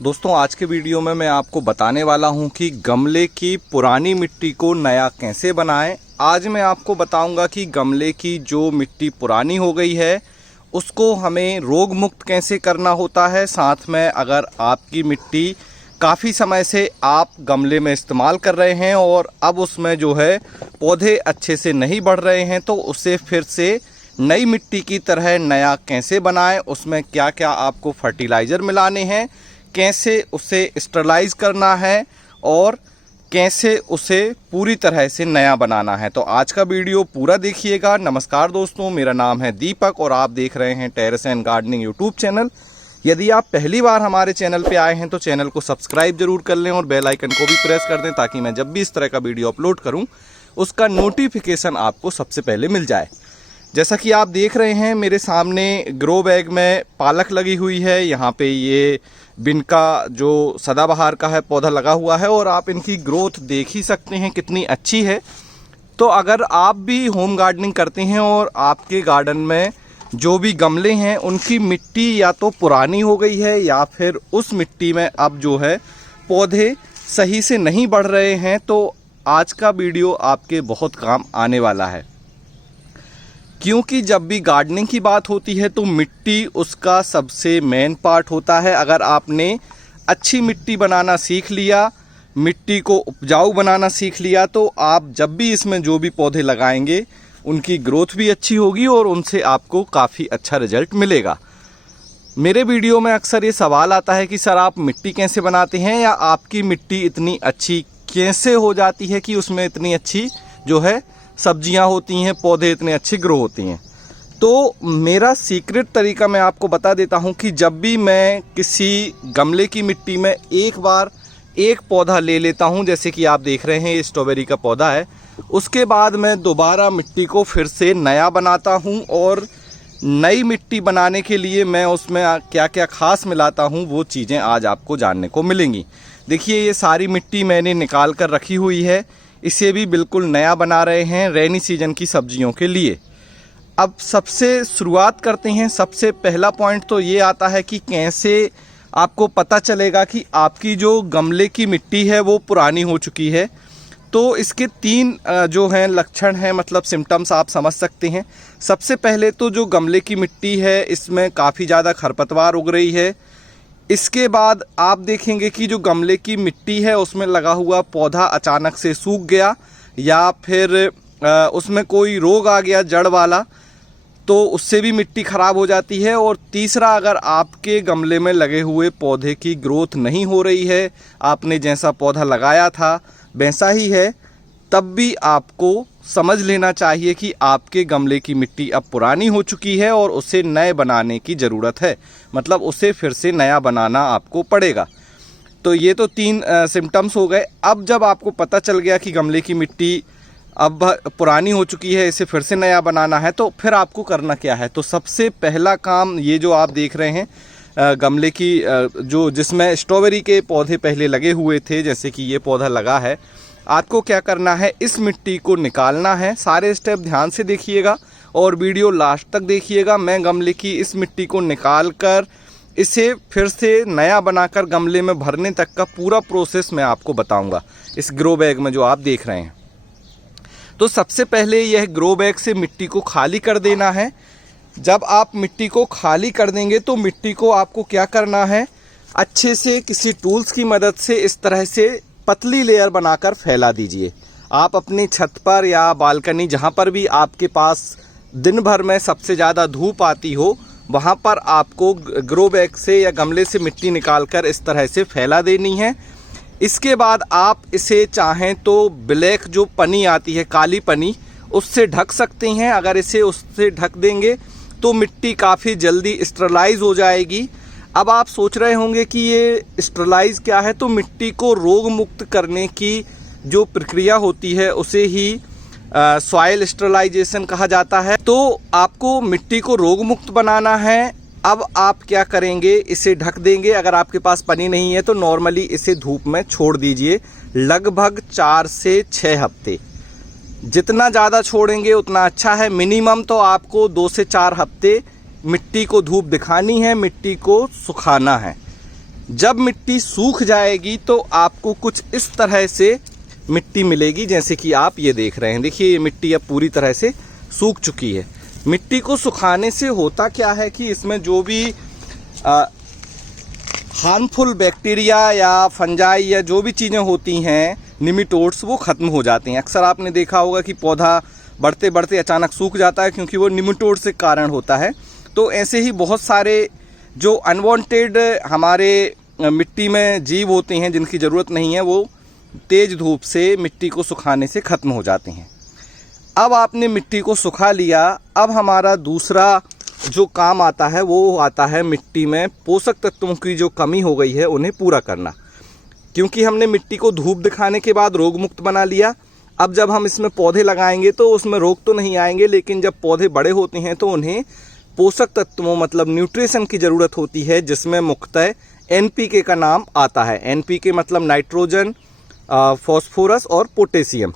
दोस्तों आज के वीडियो में मैं आपको बताने वाला हूं कि गमले की पुरानी मिट्टी को नया कैसे बनाएं। आज मैं आपको बताऊंगा कि गमले की जो मिट्टी पुरानी हो गई है उसको हमें रोग मुक्त कैसे करना होता है। साथ में अगर आपकी मिट्टी काफ़ी समय से आप गमले में इस्तेमाल कर रहे हैं और अब उसमें जो है पौधे अच्छे से नहीं बढ़ रहे हैं तो उसे फिर से नई मिट्टी की तरह नया कैसे बनाएं, उसमें क्या क्या आपको फर्टिलाइज़र मिलाने हैं, कैसे उसे स्टरलाइज करना है और कैसे उसे पूरी तरह से नया बनाना है। तो आज का वीडियो पूरा देखिएगा। नमस्कार दोस्तों, मेरा नाम है दीपक और आप देख रहे हैं terrace and gardening YouTube channel. यदि आप पहली बार हमारे चैनल पे आए हैं तो चैनल को सब्सक्राइब जरूर कर लें और बेल आइकन को भी प्रेस कर दें ताकि मैं जब भी इस तरह का वीडियो अपलोड करूं उसका नोटिफिकेशन आपको सबसे पहले मिल जाए। जैसा कि आप देख रहे हैं मेरे सामने ग्रो बैग में पालक लगी हुई है। यहाँ पे ये बिनका जो सदाबहार का है पौधा लगा हुआ है और आप इनकी ग्रोथ देख ही सकते हैं कितनी अच्छी है। तो अगर आप भी होम गार्डनिंग करते हैं और आपके गार्डन में जो भी गमले हैं उनकी मिट्टी या तो पुरानी हो गई है या फिर उस मिट्टी में अब जो है पौधे सही से नहीं बढ़ रहे हैं, तो आज का वीडियो आपके बहुत काम आने वाला है। क्योंकि जब भी गार्डनिंग की बात होती है तो मिट्टी उसका सबसे मेन पार्ट होता है। अगर आपने अच्छी मिट्टी बनाना सीख लिया, मिट्टी को उपजाऊ बनाना सीख लिया, तो आप जब भी इसमें जो भी पौधे लगाएंगे उनकी ग्रोथ भी अच्छी होगी और उनसे आपको काफ़ी अच्छा रिजल्ट मिलेगा। मेरे वीडियो में अक्सर ये सवाल आता है कि सर आप मिट्टी कैसे बनाते हैं या आपकी मिट्टी इतनी अच्छी कैसे हो जाती है कि उसमें इतनी अच्छी जो है सब्जियां होती हैं, पौधे इतने अच्छे ग्रो होती हैं। तो मेरा सीक्रेट तरीका मैं आपको बता देता हूं कि जब भी मैं किसी गमले की मिट्टी में एक बार एक पौधा ले लेता हूं, जैसे कि आप देख रहे हैं ये स्ट्रॉबेरी का पौधा है, उसके बाद मैं दोबारा मिट्टी को फिर से नया बनाता हूं। और नई मिट्टी बनाने के लिए मैं उसमें क्या क्या खास मिलाता हूं वो चीज़ें आज आपको जानने को मिलेंगी। देखिए ये सारी मिट्टी मैंने निकाल कर रखी हुई है, इसे भी बिल्कुल नया बना रहे हैं रेनी सीजन की सब्जियों के लिए। अब सबसे शुरुआत करते हैं। सबसे पहला पॉइंट तो ये आता है कि कैसे आपको पता चलेगा कि आपकी जो गमले की मिट्टी है वो पुरानी हो चुकी है। तो इसके तीन जो हैं लक्षण हैं, मतलब सिम्टम्स आप समझ सकते हैं। सबसे पहले तो जो गमले की मिट्टी है इसमें काफ़ी ज़्यादा खरपतवार उग रही है। इसके बाद आप देखेंगे कि जो गमले की मिट्टी है उसमें लगा हुआ पौधा अचानक से सूख गया या फिर उसमें कोई रोग आ गया जड़ वाला, तो उससे भी मिट्टी ख़राब हो जाती है। और तीसरा, अगर आपके गमले में लगे हुए पौधे की ग्रोथ नहीं हो रही है, आपने जैसा पौधा लगाया था वैसा ही है, तब भी आपको समझ लेना चाहिए कि आपके गमले की मिट्टी अब पुरानी हो चुकी है और उसे नए बनाने की ज़रूरत है, मतलब उसे फिर से नया बनाना आपको पड़ेगा। तो ये तो तीन सिम्टम्स हो गए। अब जब आपको पता चल गया कि गमले की मिट्टी अब पुरानी हो चुकी है, इसे फिर से नया बनाना है, तो फिर आपको करना क्या है। तो सबसे पहला काम ये जो आप देख रहे हैं गमले की जो जिसमें स्ट्रॉबेरी के पौधे पहले लगे हुए थे, जैसे कि ये पौधा लगा है, आपको क्या करना है, इस मिट्टी को निकालना है। सारे स्टेप ध्यान से देखिएगा और वीडियो लास्ट तक देखिएगा। मैं गमले की इस मिट्टी को निकाल कर इसे फिर से नया बनाकर गमले में भरने तक का पूरा प्रोसेस मैं आपको बताऊंगा इस ग्रो बैग में जो आप देख रहे हैं। तो सबसे पहले यह ग्रो बैग से मिट्टी को खाली कर देना है। जब आप मिट्टी को खाली कर देंगे तो मिट्टी को आपको क्या करना है, अच्छे से किसी टूल्स की मदद से इस तरह से पतली लेयर बनाकर फैला दीजिए। आप अपनी छत पर या बालकनी, जहाँ पर भी आपके पास दिन भर में सबसे ज़्यादा धूप आती हो, वहाँ पर आपको ग्रो बैग से या गमले से मिट्टी निकालकर इस तरह से फैला देनी है। इसके बाद आप इसे चाहें तो ब्लैक जो पनी आती है, काली पनी, उससे ढक सकते हैं। अगर इसे उससे ढक देंगे तो मिट्टी काफ़ी जल्दी स्टरलाइज हो जाएगी। अब आप सोच रहे होंगे कि ये स्टरलाइज क्या है, तो मिट्टी को रोग मुक्त करने की जो प्रक्रिया होती है उसे ही सॉइल स्टरलाइजेशन कहा जाता है। तो आपको मिट्टी को रोग मुक्त बनाना है। अब आप क्या करेंगे, इसे ढक देंगे। अगर आपके पास पनी नहीं है तो नॉर्मली इसे धूप में छोड़ दीजिए लगभग 4 से 6 हफ्ते। जितना ज़्यादा छोड़ेंगे उतना अच्छा है। मिनिमम तो आपको 2 से 4 हफ्ते मिट्टी को धूप दिखानी है, मिट्टी को सुखाना है। जब मिट्टी सूख जाएगी तो आपको कुछ इस तरह से मिट्टी मिलेगी, जैसे कि आप ये देख रहे हैं। देखिए ये मिट्टी अब पूरी तरह से सूख चुकी है। मिट्टी को सुखाने से होता क्या है कि इसमें जो भी हार्मफुल बैक्टीरिया या फंजाई या जो भी चीज़ें होती हैं, निमेटोड्स, वो ख़त्म हो जाते हैं। अक्सर आपने देखा होगा कि पौधा बढ़ते बढ़ते अचानक सूख जाता है क्योंकि वो निमेटोड से कारण होता है। तो ऐसे ही बहुत सारे जो अनवांटेड हमारे मिट्टी में जीव होते हैं जिनकी ज़रूरत नहीं है, वो तेज़ धूप से मिट्टी को सुखाने से ख़त्म हो जाते हैं। अब आपने मिट्टी को सुखा लिया। अब हमारा दूसरा जो काम आता है वो आता है मिट्टी में पोषक तत्वों की जो कमी हो गई है उन्हें पूरा करना। क्योंकि हमने मिट्टी को धूप दिखाने के बाद रोग मुक्त बना लिया। अब जब हम इसमें पौधे लगाएंगे तो उसमें रोग तो नहीं आएंगे, लेकिन जब पौधे बड़े होते हैं तो उन्हें पोषक तत्वों मतलब न्यूट्रिशन की ज़रूरत होती है, जिसमें मुख्यतः NPK का नाम आता है। NPK मतलब नाइट्रोजन, फॉस्फोरस और पोटेशियम।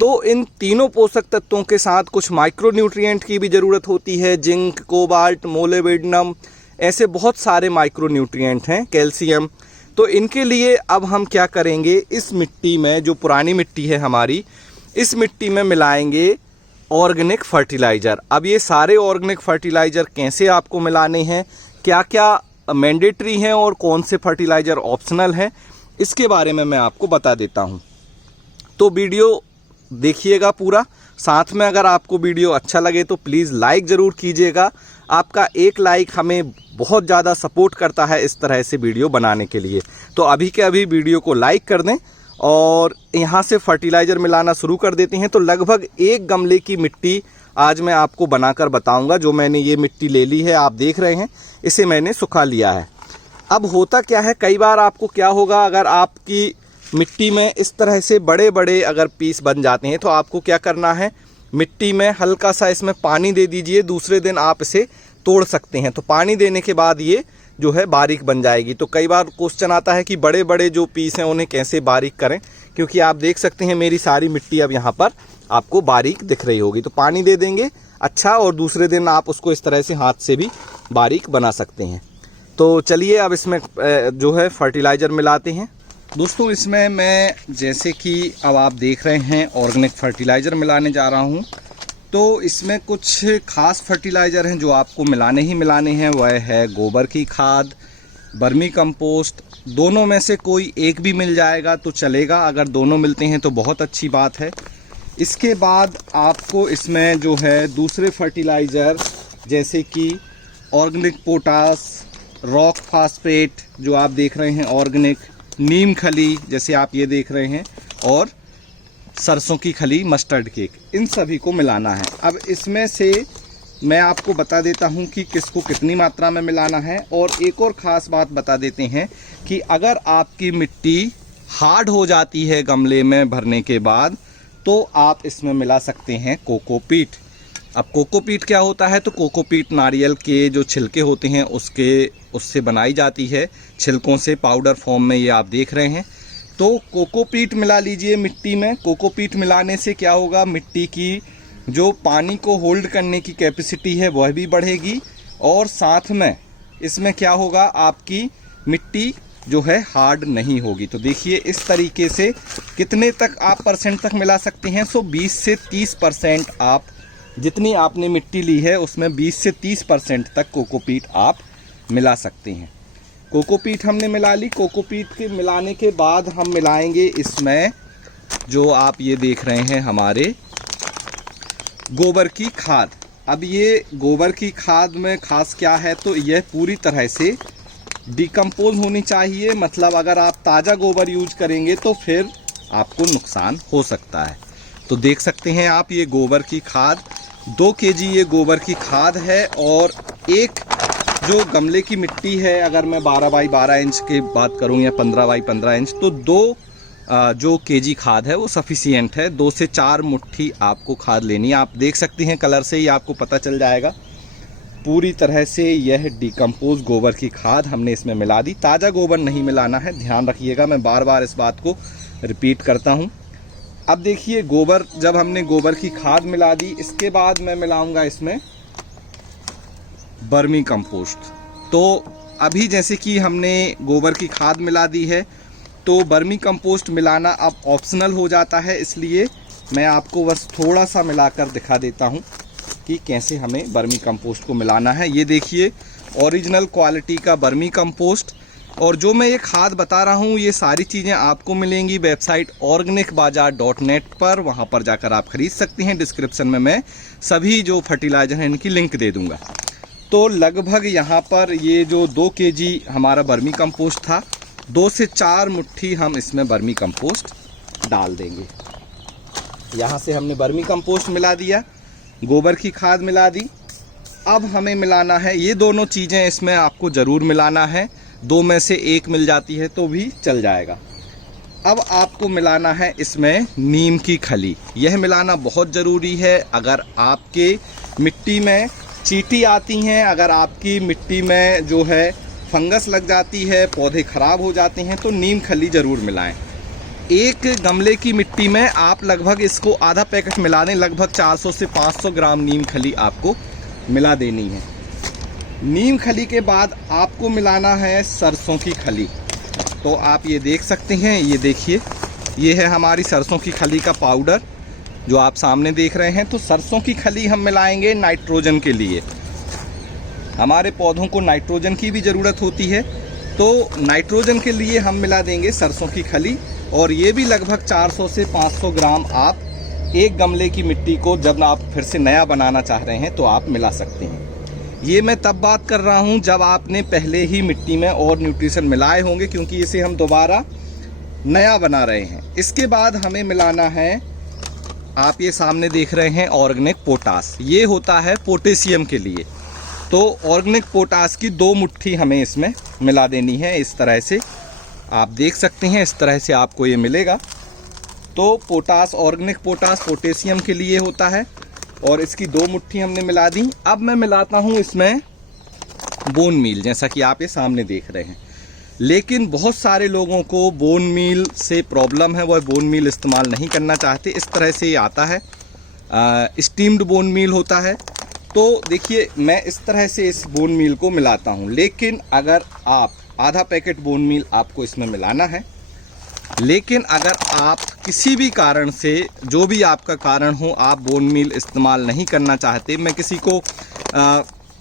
तो इन तीनों पोषक तत्वों के साथ कुछ माइक्रो न्यूट्रिएंट की भी ज़रूरत होती है। जिंक, कोबाल्ट, मोलिब्डेनम, ऐसे बहुत सारे माइक्रो न्यूट्रिएंट हैं, कैल्शियम। तो इनके लिए अब हम क्या करेंगे, इस मिट्टी में जो पुरानी मिट्टी है हमारी, इस मिट्टी में मिलाएंगे ऑर्गेनिक फर्टिलाइज़र। अब ये सारे ऑर्गेनिक फर्टिलाइज़र कैसे आपको मिलाने हैं, क्या क्या मैंडेटरी हैं और कौन से फर्टिलाइज़र ऑप्शनल हैं, इसके बारे में मैं आपको बता देता हूँ। तो वीडियो देखिएगा पूरा। साथ में अगर आपको वीडियो अच्छा लगे तो प्लीज़ लाइक ज़रूर कीजिएगा। आपका एक लाइक हमें बहुत ज़्यादा सपोर्ट करता है इस तरह से वीडियो बनाने के लिए। तो अभी के अभी वीडियो को लाइक कर दें और यहाँ से फर्टिलाइज़र मिलाना शुरू कर देते हैं। तो लगभग 1 गमले की मिट्टी आज मैं आपको बनाकर बताऊंगा। जो मैंने ये मिट्टी ले ली है, आप देख रहे हैं, इसे मैंने सुखा लिया है। अब होता क्या है, कई बार आपको क्या होगा, अगर आपकी मिट्टी में इस तरह से बड़े बड़े अगर पीस बन जाते हैं तो आपको क्या करना है, मिट्टी में हल्का सा इसमें पानी दे दीजिए। दूसरे दिन आप इसे तोड़ सकते हैं। तो पानी देने के बाद ये जो है बारीक बन जाएगी। तो कई बार क्वेश्चन आता है कि बड़े बड़े जो पीस हैं उन्हें कैसे बारीक करें, क्योंकि आप देख सकते हैं मेरी सारी मिट्टी अब यहाँ पर आपको बारीक दिख रही होगी। तो पानी दे देंगे अच्छा, और दूसरे दिन आप उसको इस तरह से हाथ से भी बारीक बना सकते हैं। तो चलिए अब इसमें जो है फर्टिलाइज़र मिलाते हैं। दोस्तों इसमें मैं, जैसे कि अब आप देख रहे हैं, ऑर्गेनिक फर्टिलाइज़र मिलाने जा रहा हूँ। तो इसमें कुछ खास फर्टिलाइज़र हैं जो आपको मिलाने ही मिलाने हैं। वह है गोबर की खाद, वर्मी कंपोस्ट। दोनों में से कोई एक भी मिल जाएगा तो चलेगा। अगर दोनों मिलते हैं तो बहुत अच्छी बात है। इसके बाद आपको इसमें जो है दूसरे फर्टिलाइज़र, जैसे कि ऑर्गेनिक पोटास, रॉक फास्फेट जो आप देख रहे हैं, ऑर्गेनिक नीम खली जैसे आप ये देख रहे हैं, और सरसों की खली, मस्टर्ड केक, इन सभी को मिलाना है। अब इसमें से मैं आपको बता देता हूं कि किसको कितनी मात्रा में मिलाना है। और एक और ख़ास बात बता देते हैं कि अगर आपकी मिट्टी हार्ड हो जाती है गमले में भरने के बाद, तो आप इसमें मिला सकते हैं कोकोपीट। अब कोकोपीट क्या होता है, तो कोकोपीट नारियल के जो छिलके होते हैं उससे बनाई जाती है, छिलकों से पाउडर फॉर्म में, ये आप देख रहे हैं। तो कोकोपीट मिला लीजिए मिट्टी में। कोकोपीट मिलाने से क्या होगा, मिट्टी की जो पानी को होल्ड करने की कैपेसिटी है वह भी बढ़ेगी, और साथ में इसमें क्या होगा, आपकी मिट्टी जो है हार्ड नहीं होगी। तो देखिए इस तरीके से कितने तक आप परसेंट तक मिला सकते हैं। 20 से 30% आप जितनी आपने मिट्टी ली है उसमें 20 से 30% तक कोकोपीट आप मिला सकते हैं। कोकोपीट हमने मिला ली। कोकोपीट के मिलाने के बाद हम मिलाएंगे इसमें जो आप ये देख रहे हैं हमारे गोबर की खाद। अब ये गोबर की खाद में खास क्या है, तो यह पूरी तरह से डिकम्पोज होनी चाहिए। मतलब अगर आप ताज़ा गोबर यूज करेंगे तो फिर आपको नुकसान हो सकता है। तो देख सकते हैं आप, ये गोबर की खाद 2 केजी ये गोबर की खाद है। और एक जो गमले की मिट्टी है, अगर मैं 12 बाई 12 इंच की बात करूं या 15 बाई 15 इंच, तो 2 जो केजी खाद है वो सफिशियंट है। 2 से 4 मुट्ठी आपको खाद लेनी है। आप देख सकते हैं कलर से ही आपको पता चल जाएगा। पूरी तरह से यह डिकम्पोज गोबर की खाद हमने इसमें मिला दी। ताज़ा गोबर नहीं मिलाना है, ध्यान रखिएगा, मैं बार बार इस बात को रिपीट करता हूँ। अब देखिए गोबर, जब हमने गोबर की खाद मिला दी, इसके बाद मैं मिलाऊंगा इसमें वर्मी कंपोस्ट। तो अभी जैसे कि हमने गोबर की खाद मिला दी है तो वर्मी कंपोस्ट मिलाना अब ऑप्शनल हो जाता है, इसलिए मैं आपको बस थोड़ा सा मिलाकर दिखा देता हूं कि कैसे हमें वर्मी कंपोस्ट को मिलाना है। ये देखिए ओरिजिनल क्वालिटी का वर्मी कंपोस्ट। और जो मैं ये खाद बता रहा हूँ ये सारी चीज़ें आपको मिलेंगी वेबसाइट organicbazaar.net पर, वहाँ पर जाकर आप खरीद सकती हैं। डिस्क्रिप्शन में मैं सभी जो फर्टिलाइज़र हैं इनकी लिंक दे दूँगा। तो लगभग यहाँ पर ये जो 2 kg हमारा वर्मी कंपोस्ट था, 2 से 4 मुट्ठी हम इसमें वर्मी कंपोस्ट डाल देंगे। यहाँ से हमने वर्मी कंपोस्ट मिला दिया, गोबर की खाद मिला दी। अब हमें मिलाना है ये दोनों चीज़ें, इसमें आपको ज़रूर मिलाना है। 2 में से 1 मिल जाती है तो भी चल जाएगा। अब आपको मिलाना है इसमें नीम की खली। यह मिलाना बहुत ज़रूरी है। अगर आपके मिट्टी में चींटी आती हैं, अगर आपकी मिट्टी में जो है फंगस लग जाती है, पौधे ख़राब हो जाते हैं, तो नीम खली ज़रूर मिलाएं। एक गमले की मिट्टी में आप लगभग इसको आधा पैकेट मिला दें। लगभग 400 से 500 ग्राम नीम खली आपको मिला देनी है। नीम खली के बाद आपको मिलाना है सरसों की खली। तो आप ये देख सकते हैं, ये देखिए ये है हमारी सरसों की खली का पाउडर जो आप सामने देख रहे हैं। तो सरसों की खली हम मिलाएंगे नाइट्रोजन के लिए। हमारे पौधों को नाइट्रोजन की भी ज़रूरत होती है, तो नाइट्रोजन के लिए हम मिला देंगे सरसों की खली। और ये भी लगभग 400 से 500 ग्राम आप एक गमले की मिट्टी को जब आप फिर से नया बनाना चाह रहे हैं तो आप मिला सकते हैं। ये मैं तब बात कर रहा हूँ जब आपने पहले ही मिट्टी में और न्यूट्रिशन मिलाए होंगे, क्योंकि इसे हम दोबारा नया बना रहे हैं। इसके बाद हमें मिलाना है, आप ये सामने देख रहे हैं ऑर्गेनिक पोटास। ये होता है पोटेशियम के लिए। तो ऑर्गेनिक पोटास की 2 मुट्ठी हमें इसमें मिला देनी है। इस तरह से आप देख सकते हैं, इस तरह से आपको ये मिलेगा। तो पोटास, ऑर्गेनिक पोटास पोटेशियम के लिए होता है और इसकी 2 मुट्ठी हमने मिला दी। अब मैं मिलाता हूँ इसमें बोन मील, जैसा कि आप ये सामने देख रहे हैं। लेकिन बहुत सारे लोगों को बोन मील से प्रॉब्लम है, वह बोन मील इस्तेमाल नहीं करना चाहते। इस तरह से ये आता है, स्टीम्ड बोन मील होता है। तो देखिए मैं इस तरह से इस बोन मील को मिलाता हूँ। लेकिन अगर आप आधा पैकेट बोन मील आपको इसमें मिलाना है, लेकिन अगर आप किसी भी कारण से, जो भी आपका कारण हो, आप बोन मील इस्तेमाल नहीं करना चाहते, मैं किसी को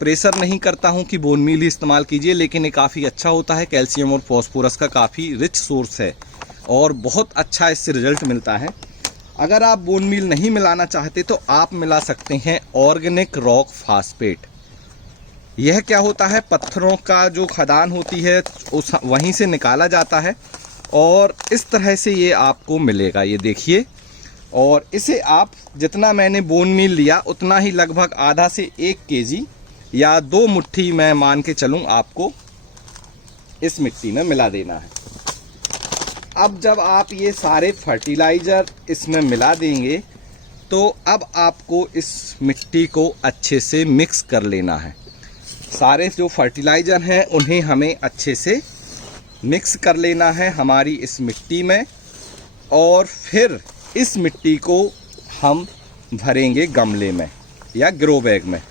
प्रेशर नहीं करता हूं कि बोन मील ही इस्तेमाल कीजिए, लेकिन ये काफ़ी अच्छा होता है। कैल्शियम और फॉस्फोरस का काफ़ी रिच सोर्स है और बहुत अच्छा इससे रिजल्ट मिलता है। अगर आप बोन मील नहीं मिलाना चाहते तो आप मिला सकते हैं ऑर्गेनिक रॉक फास्फेट। यह क्या होता है, पत्थरों का जो खदान होती है उस वहीं से निकाला जाता है और इस तरह से ये आपको मिलेगा, ये देखिए। और इसे आप जितना मैंने बोन मील लिया उतना ही लगभग आधा से 1 kg या 2 मुट्ठी मैं मान के चलूँ आपको इस मिट्टी में मिला देना है। अब जब आप ये सारे फर्टिलाइज़र इसमें मिला देंगे तो अब आपको इस मिट्टी को अच्छे से मिक्स कर लेना है। सारे जो फर्टिलाइज़र हैं उन्हें हमें अच्छे से मिक्स कर लेना है हमारी इस मिट्टी में। और फिर इस मिट्टी को हम भरेंगे गमले में या ग्रो बैग में।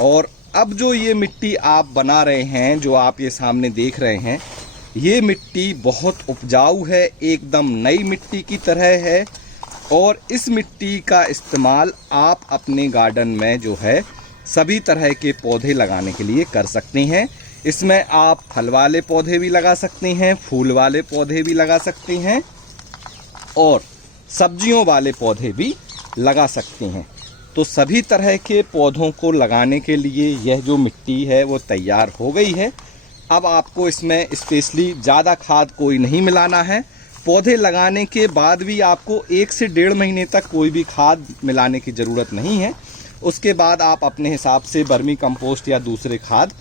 और अब जो ये मिट्टी आप बना रहे हैं, जो आप ये सामने देख रहे हैं, ये मिट्टी बहुत उपजाऊ है, एकदम नई मिट्टी की तरह है। और इस मिट्टी का इस्तेमाल आप अपने गार्डन में जो है सभी तरह के पौधे लगाने के लिए कर सकते हैं। इसमें आप फल वाले पौधे भी लगा सकते हैं, फूल वाले पौधे भी लगा सकते हैं और सब्जियों वाले पौधे भी लगा सकते हैं। तो सभी तरह के पौधों को लगाने के लिए यह जो मिट्टी है वो तैयार हो गई है। अब आपको इसमें स्पेशली ज़्यादा खाद कोई नहीं मिलाना है। पौधे लगाने के बाद भी आपको 1 से 1.5 महीने तक कोई भी खाद मिलाने की ज़रूरत नहीं है। उसके बाद आप अपने हिसाब से वर्मी कंपोस्ट या दूसरे खाद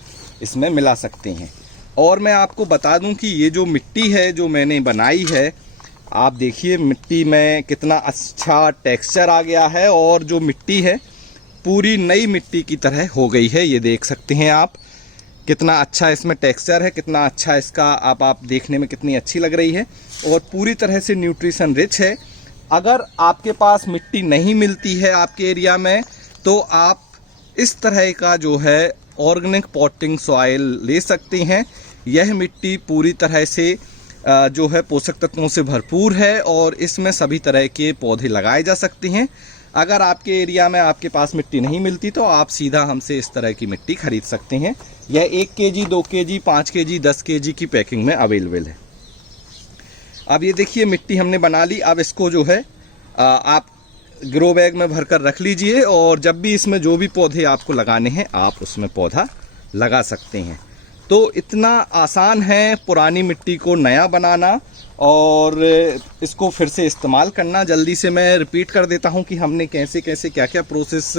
इसमें मिला सकते हैं। और मैं आपको बता दूं कि ये जो मिट्टी है जो मैंने बनाई है, आप देखिए मिट्टी में कितना अच्छा टेक्सचर आ गया है और जो मिट्टी है पूरी नई मिट्टी की तरह हो गई है। ये देख सकते हैं आप कितना अच्छा इसमें टेक्सचर है, कितना अच्छा इसका आप देखने में कितनी अच्छी लग रही है और पूरी तरह से न्यूट्रिशन रिच है। अगर आपके पास मिट्टी नहीं मिलती है आपके एरिया में तो आप इस तरह का जो है ऑर्गेनिक पॉटिंग सॉइल ले सकते हैं। यह मिट्टी पूरी तरह से जो है पोषक तत्वों से भरपूर है और इसमें सभी तरह के पौधे लगाए जा सकते हैं। अगर आपके एरिया में आपके पास मिट्टी नहीं मिलती तो आप सीधा हमसे इस तरह की मिट्टी खरीद सकते हैं। यह 1 केजी, 2 केजी, 5 केजी, 10 केजी की पैकिंग में अवेलेबल है। अब ये देखिए मिट्टी हमने बना ली। अब इसको जो है आप ग्रो बैग में भरकर रख लीजिए और जब भी इसमें जो भी पौधे आपको लगाने हैं आप उसमें पौधा लगा सकते हैं। तो इतना आसान है पुरानी मिट्टी को नया बनाना और इसको फिर से इस्तेमाल करना। जल्दी से मैं रिपीट कर देता हूं कि हमने कैसे कैसे क्या क्या प्रोसेस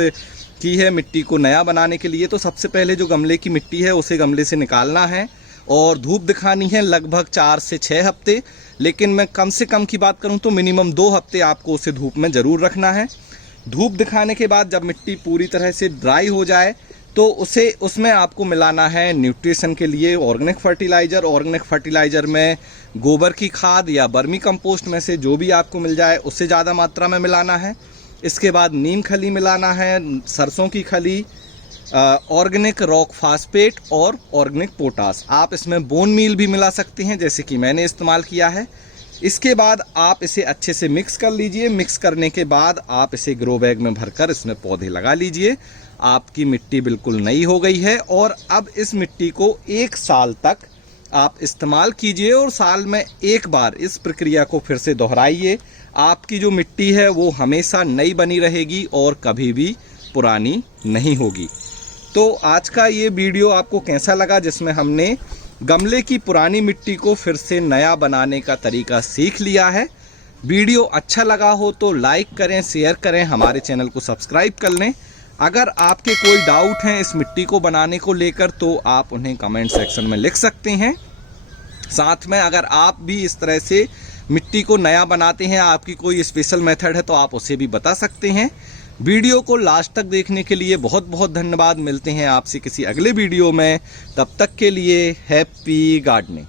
की है मिट्टी को नया बनाने के लिए। तो सबसे पहले जो गमले की मिट्टी है उसे गमले से निकालना है और धूप दिखानी है लगभग 4 से 6 हफ्ते, लेकिन मैं कम से कम की बात करूं तो मिनिमम 2 हफ्ते आपको उसे धूप में ज़रूर रखना है। धूप दिखाने के बाद जब मिट्टी पूरी तरह से ड्राई हो जाए तो उसमें आपको मिलाना है न्यूट्रिशन के लिए ऑर्गेनिक फर्टिलाइज़र। ऑर्गेनिक फर्टिलाइज़र में गोबर की खाद या बर्मी कंपोस्ट में से जो भी आपको मिल जाए उससे ज़्यादा मात्रा में मिलाना है। इसके बाद नीम खली मिलाना है, सरसों की खली, ऑर्गेनिक रॉक फास्फेट और ऑर्गेनिक पोटास। आप इसमें बोन मील भी मिला सकते हैं जैसे कि मैंने इस्तेमाल किया है। इसके बाद आप इसे अच्छे से मिक्स कर लीजिए। मिक्स करने के बाद आप इसे ग्रो बैग में भरकर इसमें पौधे लगा लीजिए। आपकी मिट्टी बिल्कुल नई हो गई है और अब इस मिट्टी को 1 साल तक आप इस्तेमाल कीजिए और साल में 1 बार इस प्रक्रिया को फिर से दोहराइए। आपकी जो मिट्टी है वो हमेशा नई बनी रहेगी और कभी भी पुरानी नहीं होगी। तो आज का ये वीडियो आपको कैसा लगा जिसमें हमने गमले की पुरानी मिट्टी को फिर से नया बनाने का तरीका सीख लिया है। वीडियो अच्छा लगा हो तो लाइक करें, शेयर करें, हमारे चैनल को सब्सक्राइब कर लें। अगर आपके कोई डाउट हैं इस मिट्टी को बनाने को लेकर तो आप उन्हें कमेंट सेक्शन में लिख सकते हैं। साथ में अगर आप भी इस तरह से मिट्टी को नया बनाते हैं, आपकी कोई स्पेशल मेथड है तो आप उसे भी बता सकते हैं। वीडियो को लास्ट तक देखने के लिए बहुत बहुत धन्यवाद। मिलते हैं आपसे किसी अगले वीडियो में, तब तक के लिए हैप्पी गार्डनिंग।